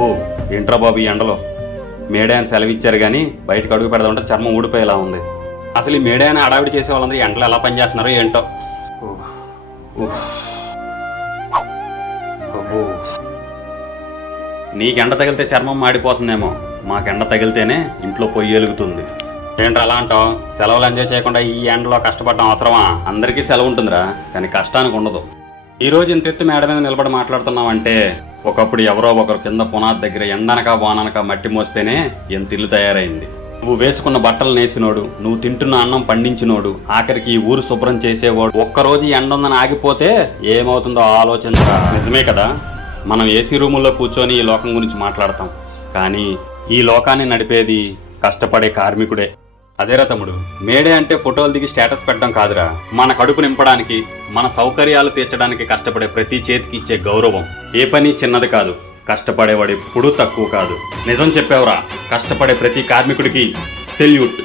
అబ్బో ఏంట్రా బాబు ఈ ఎండలో మేడే అని సెలవు ఇచ్చారు కానీ బయటకు అడుగు పెడదామంటే చర్మం ఊడిపోయేలా ఉంది. అసలు ఈ మేడే అని అడావిడి చేసే వాళ్ళందరూ ఎండలో ఎలా పనిచేస్తున్నారో ఏంటో. అబ్బో నీకు ఎండ తగిలితే చర్మం మాడిపోతుందేమో, మాకు ఎండ తగిలితేనే ఇంట్లో పొయ్యి వెలుగుతుంది. ఏంట్రా అలా అంటావు? సెలవులు ఎంజాయ్ చేయకుండా ఈ ఎండలో కష్టపడడం అవసరమా? అందరికీ సెలవు ఉంటుందిరా, కానీ కష్టానికి ఉండదు. ఈరోజు ఇంత ఎత్తు మేడ మీద నిలబడి మాట్లాడుతున్నామంటే ఒకప్పుడు ఎవరో ఒకరు కింద పునాది దగ్గర ఎండనక వాననక మట్టి మోస్తేనే ఎంత ఇల్లు తయారైంది. నువ్వు వేసుకున్న బట్టలు నేసినోడు, నువ్వు తింటున్న అన్నం పండించినోడు, ఆఖరికి ఈ ఊరు శుభ్రం చేసేవాడు ఒక్కరోజు ఎండ ఉందని ఆగిపోతే ఏమవుతుందో ఆలోచించరా. నిజమే కదా, మనం ఏసీ రూముల్లో కూర్చొని ఈ లోకం గురించి మాట్లాడతాం, కానీ ఈ లోకాన్ని నడిపేది కష్టపడే కార్మికుడే. అదేరా తమ్ముడు, మేడే అంటే ఫోటోలు దిగి స్టేటస్ పెట్టడం కాదురా, మన కడుపు నింపడానికి, మన సౌకర్యాలు తీర్చడానికి కష్టపడే ప్రతి చేతికి ఇచ్చే గౌరవం. ఏ పని చిన్నది కాదు, కష్టపడేవాడు ఎప్పుడూ తక్కువ కాదు. నిజం చెప్పావురా, కష్టపడే ప్రతి కార్మికుడికి సెల్యూట్.